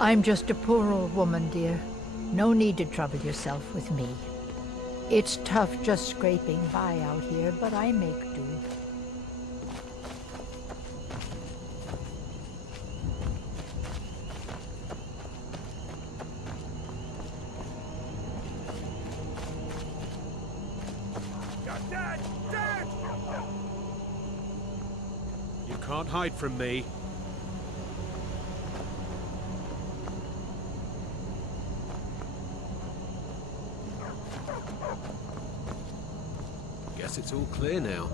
I'm just a poor old woman, dear. No need to trouble yourself with me. It's tough just scraping by out here, but I make do. You can't hide from me. Guess it's all clear now.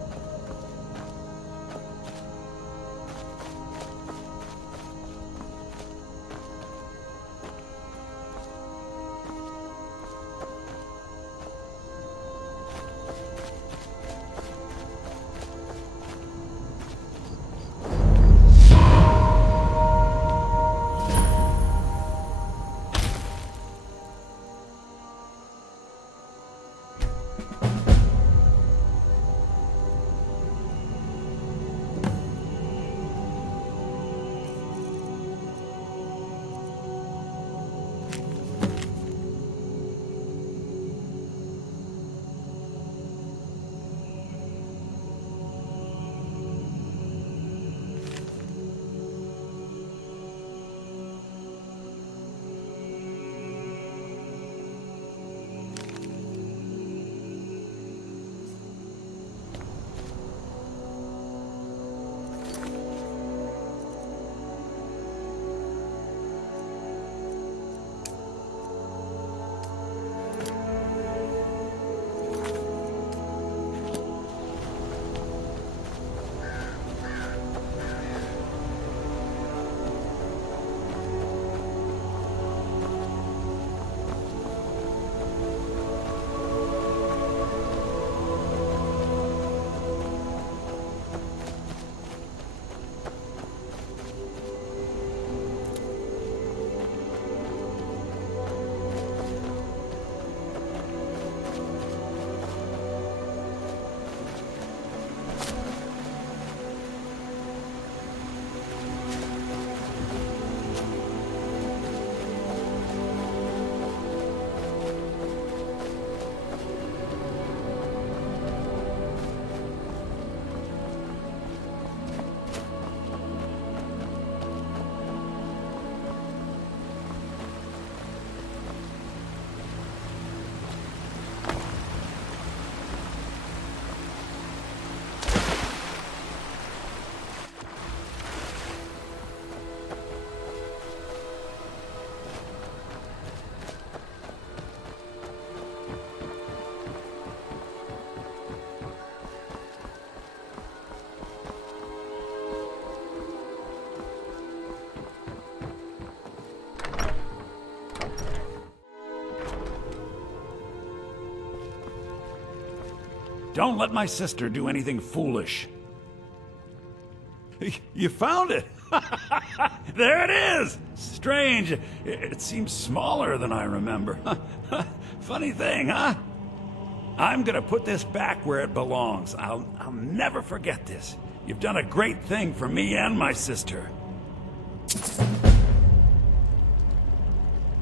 Don't let my sister do anything foolish. You found it! There it is! Strange. It seems smaller than I remember. Funny thing, huh? I'm gonna put this back where it belongs. I'll never forget this. You've done a great thing for me and my sister.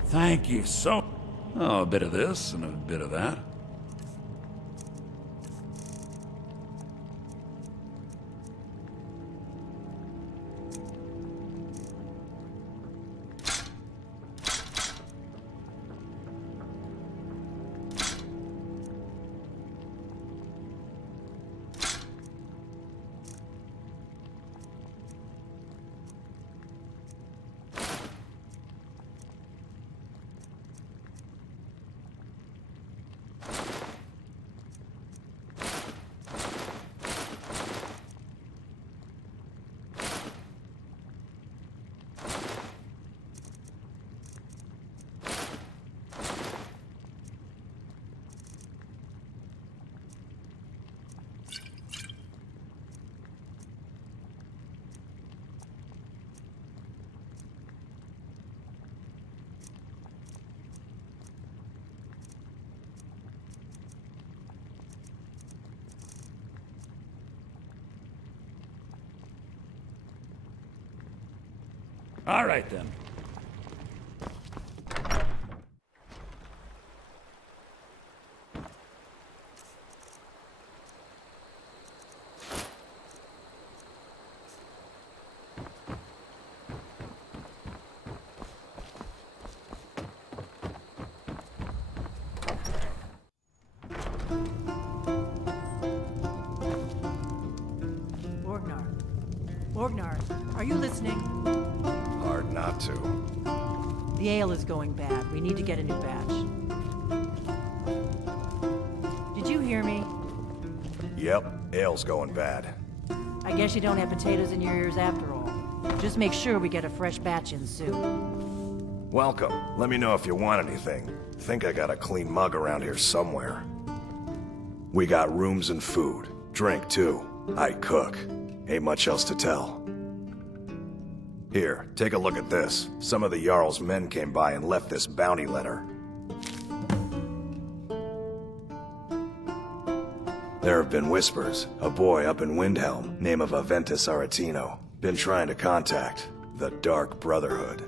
Thank you so... Oh, a bit of this and a bit of that. All right, then. Are you listening? Hard not to. The ale is going bad. We need to get a new batch. Did you hear me? Yep, ale's going bad. I guess you don't have potatoes in your ears after all. Just make sure we get a fresh batch in soon. Welcome. Let me know if you want anything. Think I got a clean mug around here somewhere. We got rooms and food. Drink, too. I cook. Ain't much else to tell. Here, take a look at this. Some of the Jarl's men came by and left this bounty letter. There have been whispers. A boy up in Windhelm, name of Aventus Aretino, been trying to contact the Dark Brotherhood.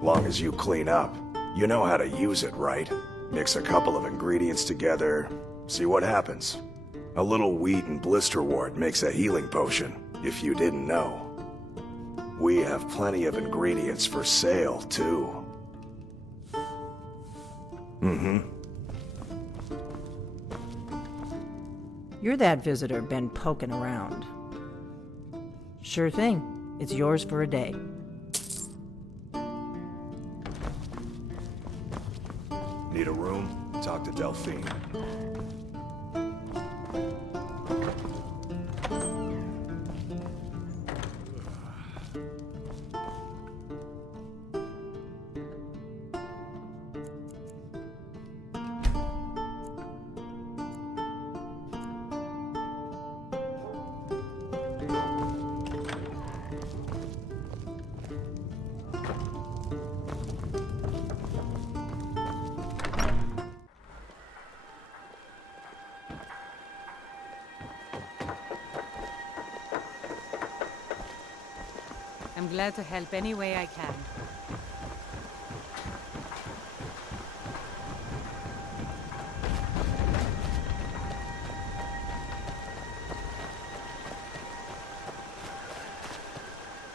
Long as you clean up, you know how to use it, right? Mix a couple of ingredients together, see what happens. A little wheat and blisterwort makes a healing potion, if you didn't know. We have plenty of ingredients for sale, too. You're that visitor been poking around. Sure thing. It's yours for a day. Need a room? Talk to Delphine. I'm glad to help any way I can.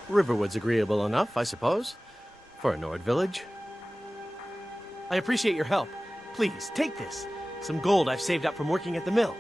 Riverwood's agreeable enough, I suppose, for a Nord village. I appreciate your help. Please, take this. Some gold I've saved up from working at the mill.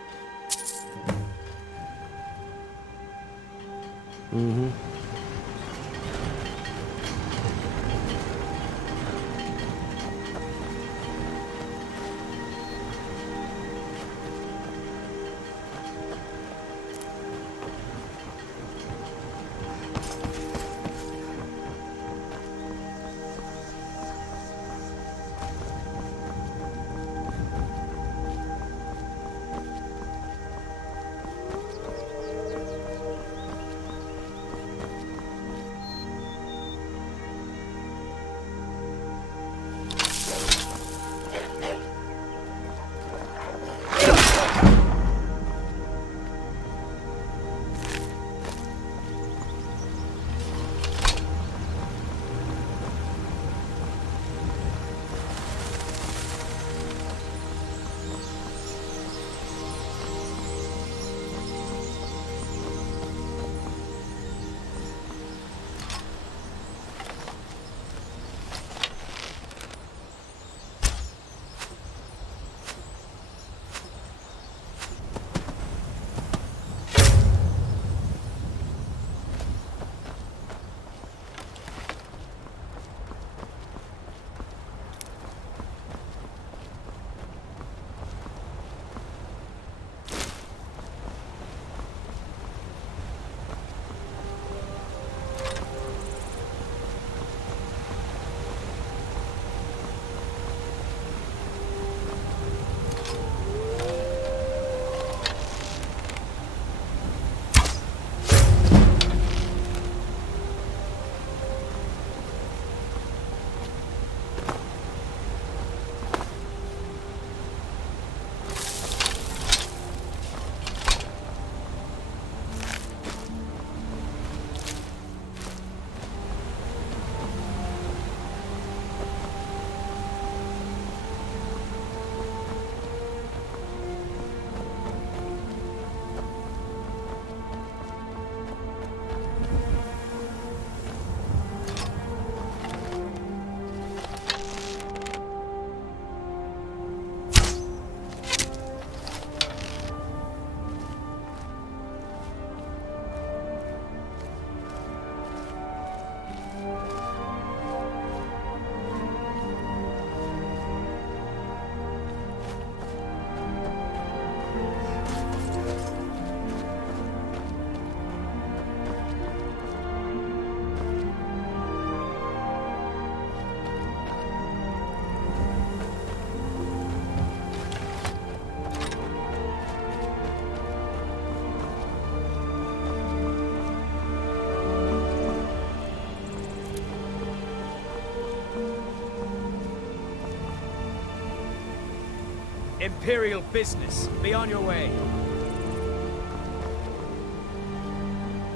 Imperial business. Be on your way.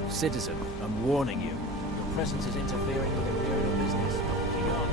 Citizen, I'm warning you. Your presence is interfering with Imperial business. Keep on.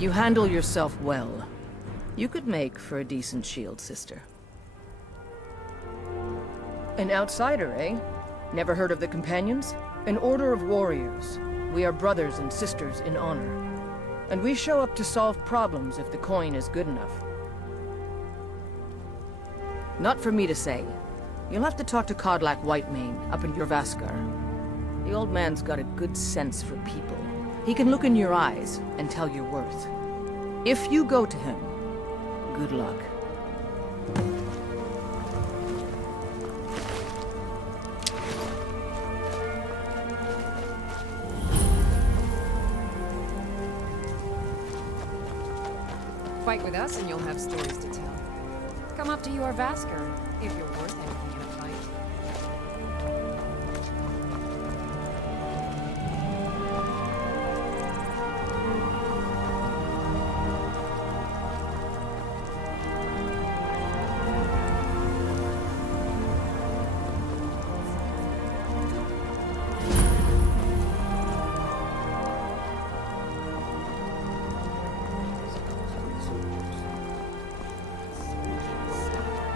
You handle yourself well. You could make for a decent shield, sister. An outsider, eh? Never heard of the Companions? An order of warriors. We are brothers and sisters in honor. And we show up to solve problems if the coin is good enough. Not for me to say. You'll have to talk to Codlac Whitemane up in Jorvaskar. The old man's got a good sense for people. He can look in your eyes and tell your worth. If you go to him, good luck. Fight with us and you'll have stories to tell. Come up to your Vasker if you're worth anything in a fight.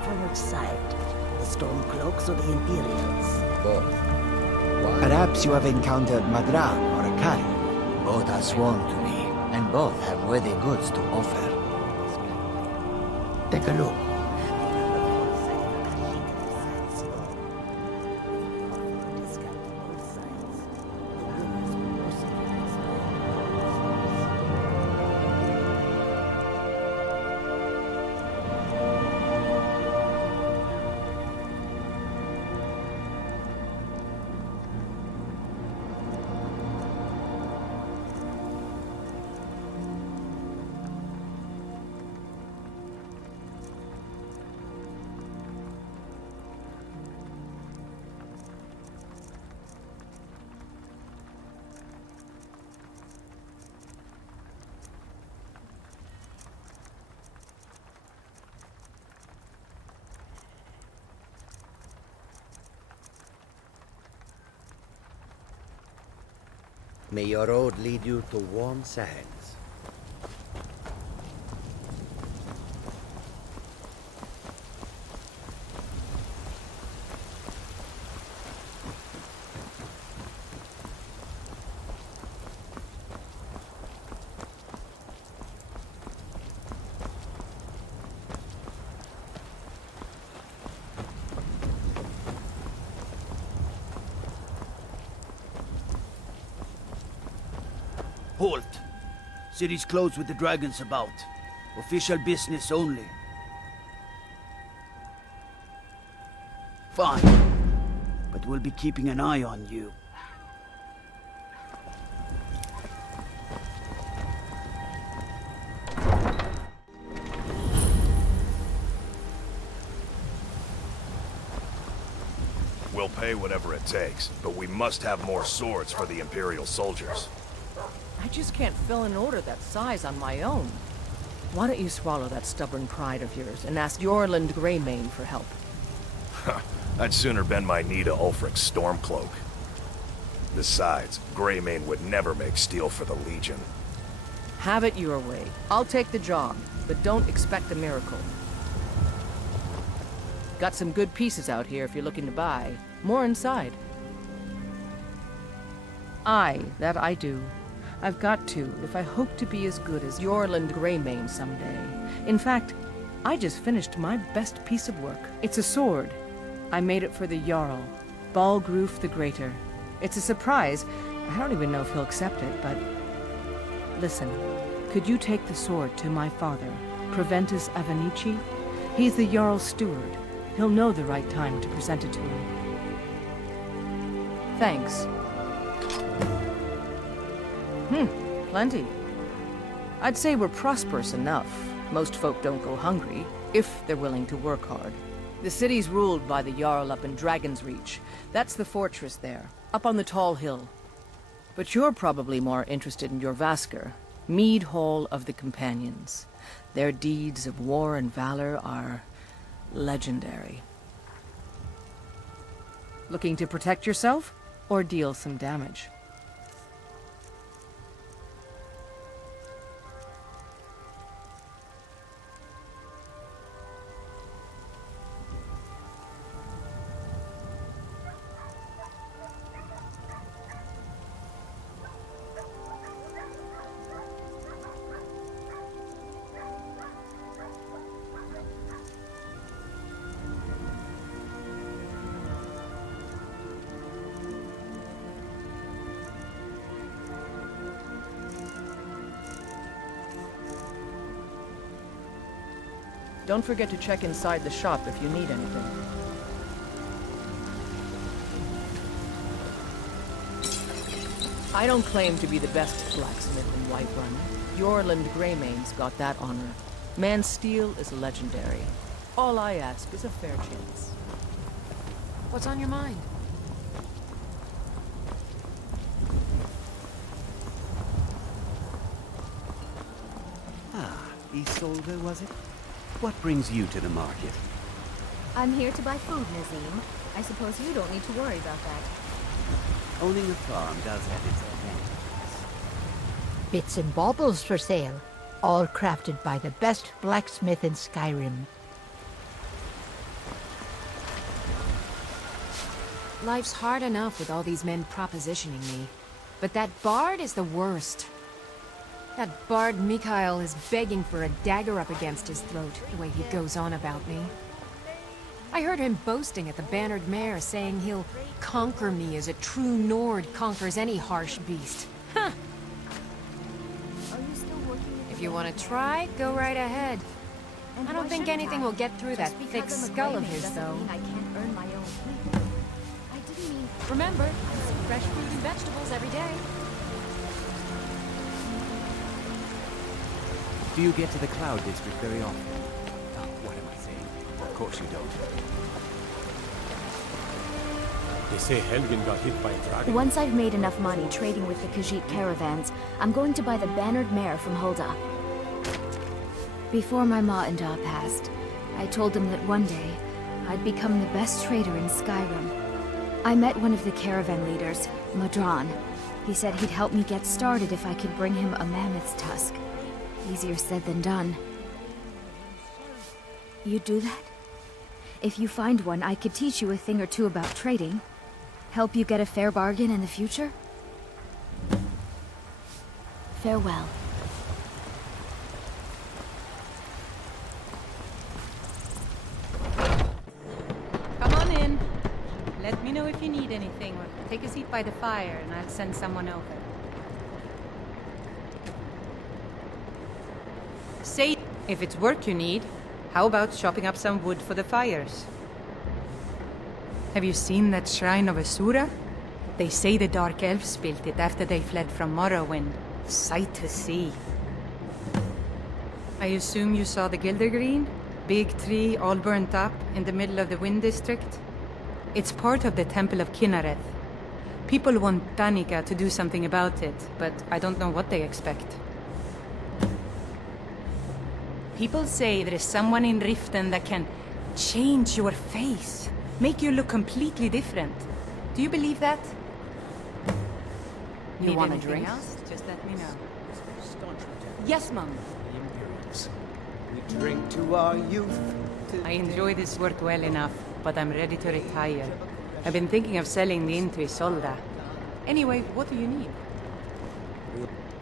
From which side? The Stormcloaks or the Imperials? Both. Perhaps you have encountered Madran or Akari. Both are sworn to me, and both have worthy goods to offer. Take a look. May your road lead you to warm sands. Halt! City's closed with the dragons about. Official business only. Fine. But we'll be keeping an eye on you. We'll pay whatever it takes, but we must have more swords for the Imperial soldiers. I just can't fill an order that size on my own. Why don't you swallow that stubborn pride of yours and ask Yorland Greymane for help? I'd sooner bend my knee to Ulfric's Stormcloak. Besides, Greymane would never make steel for the Legion. Have it your way. I'll take the job, but don't expect a miracle. Got some good pieces out here if you're looking to buy. More inside. That I do. I've got to, if I hope to be as good as Yorland Greymane someday. In fact, I just finished my best piece of work. It's a sword. I made it for the Jarl, Balgruf the Greater. It's a surprise. I don't even know if he'll accept it, but... Listen, could you take the sword to my father, Proventus Avenici? He's the Jarl's steward. He'll know the right time to present it to him. Thanks. Plenty. I'd say we're prosperous enough. Most folk don't go hungry, if they're willing to work hard. The city's ruled by the Jarl up in Dragon's Reach. That's the fortress there, up on the tall hill. But you're probably more interested in your Vasker, Mead Hall of the Companions. Their deeds of war and valor are legendary. Looking to protect yourself, or deal some damage? Don't forget to check inside the shop if you need anything. I don't claim to be the best blacksmith in Whiterun. Yorland Greymane's got that honor. Man's steel is legendary. All I ask is a fair chance. What's on your mind? Ah, Isolde, was it? What brings you to the market? I'm here to buy food, Nazim. I suppose you don't need to worry about that. Owning a farm does have its advantages. Bits and baubles for sale, all crafted by the best blacksmith in Skyrim. Life's hard enough with all these men propositioning me. But that bard is the worst. That bard Mikhail is begging for a dagger up against his throat, the way he goes on about me. I heard him boasting at the Bannered Mare, saying he'll conquer me as a true Nord conquers any harsh beast. Huh! If you want to try, go right ahead. I don't think anything will get through that thick skull of his, though. I can't earn my own food. I didn't mean... Remember, fresh fruit and vegetables every day. Do you get to the Cloud District very often? Oh, what am I saying? Of course you don't. They say Helgen got hit by a dragon. Once I've made enough money trading with the Khajiit caravans, I'm going to buy the Bannered Mare from Hulda. Before my ma and Da passed, I told them that one day, I'd become the best trader in Skyrim. I met one of the caravan leaders, Madran. He said he'd help me get started if I could bring him a mammoth's tusk. Easier said than done. You'd do that? If you find one, I could teach you a thing or two about trading. Help you get a fair bargain in the future? Farewell. Come on in. Let me know if you need anything, or take a seat by the fire and I'll send someone over. Say, if it's work you need, how about chopping up some wood for the fires? Have you seen that shrine of Asura? They say the Dark Elves built it after they fled from Morrowind. Sight to see. I assume you saw the Gildergreen? Big tree all burnt up in the middle of the Wind District? It's part of the Temple of Kinnareth. People want Danica to do something about it, but I don't know what they expect. People say there is someone in Riften that can change your face. make you look completely different. Do you believe that? You Need want a anything drink? else? Just let me know. Staunch protector Yes, Mum. of the Imperials. We drink to our youth. I enjoy this work well enough, but I'm ready to retire. I've been thinking of selling the inn to Isolda. Anyway, what do you need?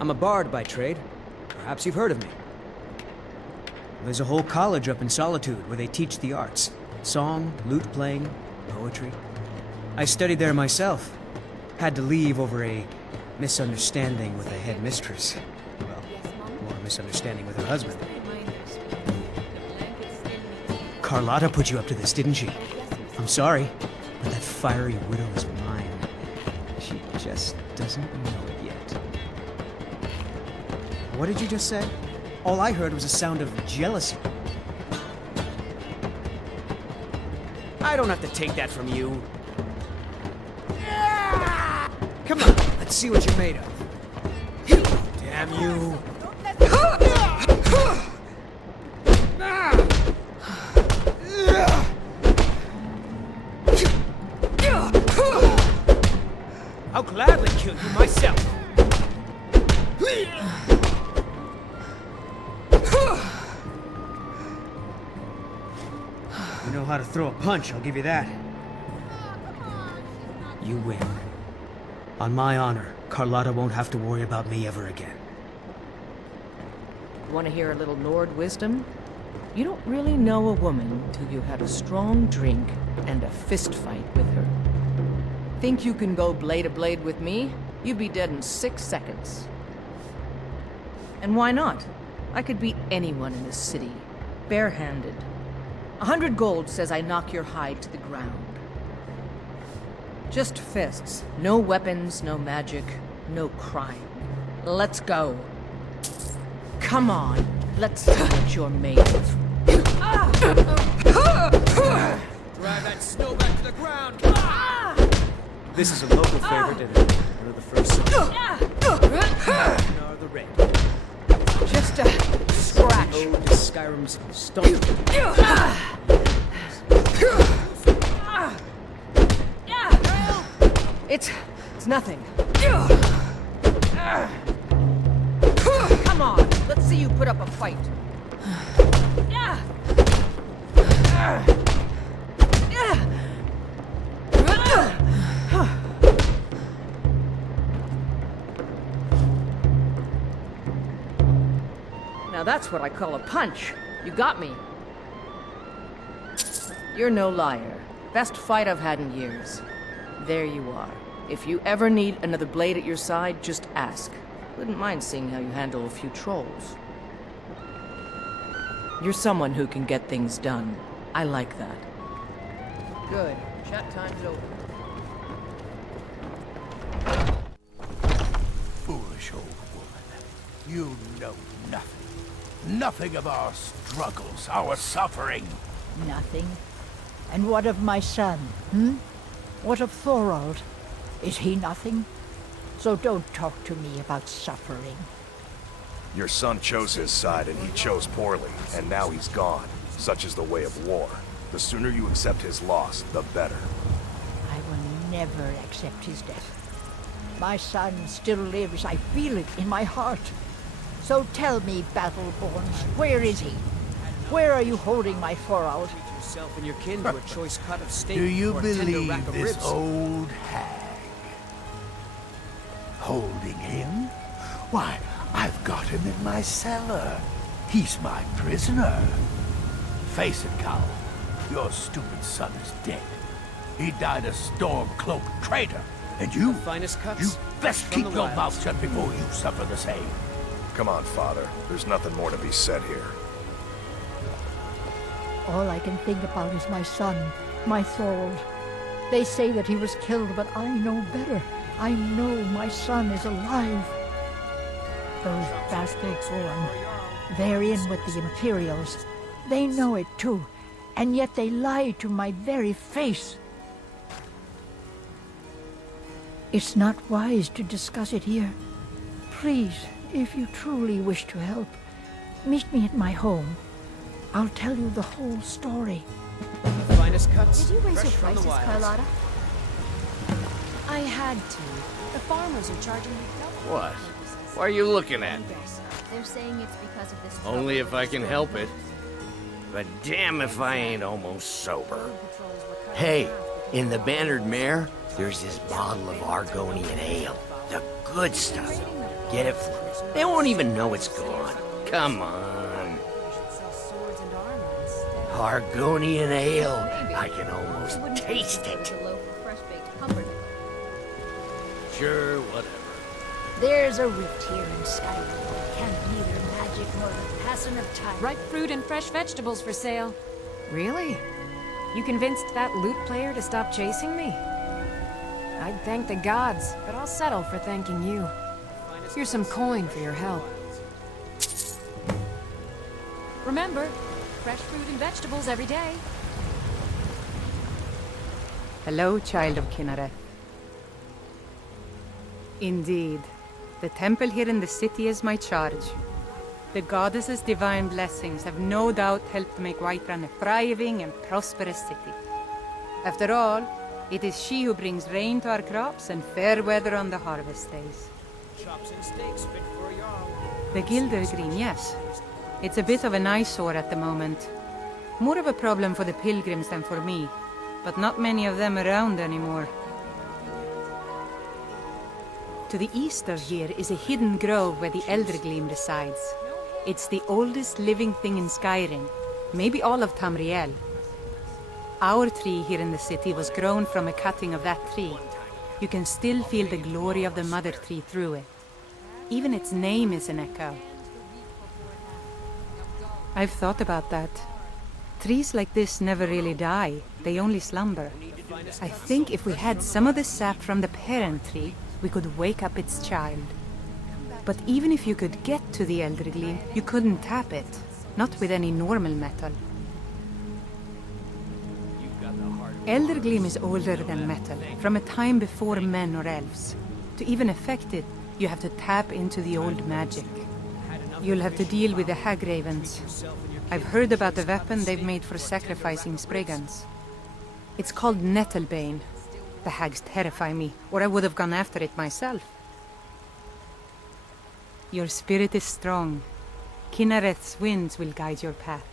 I'm a bard by trade. Perhaps you've heard of me. There's a whole college up in Solitude where they teach the arts. Song, lute playing, poetry. I studied there myself. Had to leave over a misunderstanding with the headmistress. Well, or a misunderstanding with her husband. Carlotta put you up to this, didn't she? I'm sorry, but that fiery widow is mine. She just doesn't know it yet. What did you just say? All I heard was a sound of jealousy. I don't have to take that from you. Come on, let's see what you're made of. Damn you. I'll gladly kill you myself. You know how to throw a punch, I'll give you that. You win. On my honor, Carlotta won't have to worry about me ever again. Want to hear a little Nord wisdom? You don't really know a woman till you had a strong drink and a fist fight with her. Think you can go blade to blade with me? You'd be dead in 6 seconds. And why not? I could beat anyone in this city, barehanded. 100 gold says I knock your hide to the ground. Just fists. No weapons, no magic, no crime. Let's go. Come on, let's see what you're made of. Drive that snow back to the ground! This is a local favorite and one of the first songs. Are the red. Just a scratch. Ode to Skyrim's stone. It's nothing. Come on, let's see you put up a fight. Now that's what I call a punch. You got me. You're no liar. Best fight I've had in years. There you are. If you ever need another blade at your side, just ask. Wouldn't mind seeing how you handle a few trolls. You're someone who can get things done. I like that. Good. Chat time's over. Foolish old woman. You know nothing. Nothing of our struggles, our suffering. Nothing. And what of my son, What of Thorald? Is he nothing? So don't talk to me about suffering. Your son chose his side and he chose poorly, and now he's gone. Such is the way of war. The sooner you accept his loss, the better. I will never accept his death. My son still lives. I feel it in my heart. So tell me, Battleborns, where is he? Where are you holding my Thorald? Yourself and your kin to a choice cut of steak. Do you or a tender believe rack of this ribs. old hag? Holding him? Why, I've got him in my cellar. He's my prisoner. Face it, Cal. Your stupid son is dead. He died a storm-cloaked traitor. And you? The finest cuts You best from keep the your wilds. mouth shut before you suffer the same. Come on, Father. There's nothing more to be said here. All I can think about is my son, my Thorald. They say that he was killed, but I know better. I know my son is alive. Those bastards born, they're in with the Imperials. They know it too, and yet they lie to my very face. It's not wise to discuss it here. Please, if you truly wish to help, meet me at my home. I'll tell you the whole story. The finest price cuts. Did you raise fresh your from the prices, wilds. Carlotta? I had to. The farmers are charging me double. What? Why are you looking at me? They're saying it's because of this. Only if I can help it. But damn if I ain't almost sober. Hey, in the Bannered Mare, there's this bottle of Argonian ale. The good stuff. Get it for me. They won't even know it's gone. Come on. Argonian ale. I can almost taste it. Sure, whatever. There's a rift here in Skyrim. Can't neither magic nor the passing of time. Ripe fruit and fresh vegetables for sale. Really? You convinced that lute player to stop chasing me? I'd thank the gods, but I'll settle for thanking you. Here's some coin for your help. Remember, fresh fruit and vegetables every day. Hello, child of Kinnereth. Indeed. The temple here in the city is my charge. The goddess's divine blessings have no doubt helped make Whiterun a thriving and prosperous city. After all, it is she who brings rain to our crops and fair weather on the harvest days. Chops and steaks fit for a jarl. The Gilder Green, yes. It's a bit of an eyesore at the moment. More of a problem for the pilgrims than for me, but not many of them around anymore. To the east of here is a hidden grove where the Elder Gleam resides. It's the oldest living thing in Skyrim, maybe all of Tamriel. Our tree here in the city was grown from a cutting of that tree. You can still feel the glory of the mother tree through it. Even its name is an echo. I've thought about that. Trees like this never really die, they only slumber. I think if we had some of the sap from the parent tree, we could wake up its child. But even if you could get to the Elder Gleam, you couldn't tap it. Not with any normal metal. Elder Gleam is older than metal, from a time before men or elves. To even affect it, you have to tap into the old magic. You'll have to deal with the Hag Ravens. I've heard about the weapon they've made for sacrificing Spriggans. It's called Nettlebane. The hags terrify me, or I would have gone after it myself. Your spirit is strong. Kinnereth's winds will guide your path.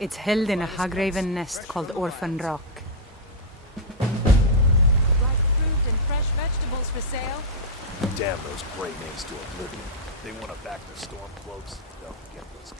It's held in a Hagraven nest called Orphan Rock. Ripe fruit and fresh vegetables for sale. Damn those great names to oblivion. They want to back the storm cloaks. They'll get what's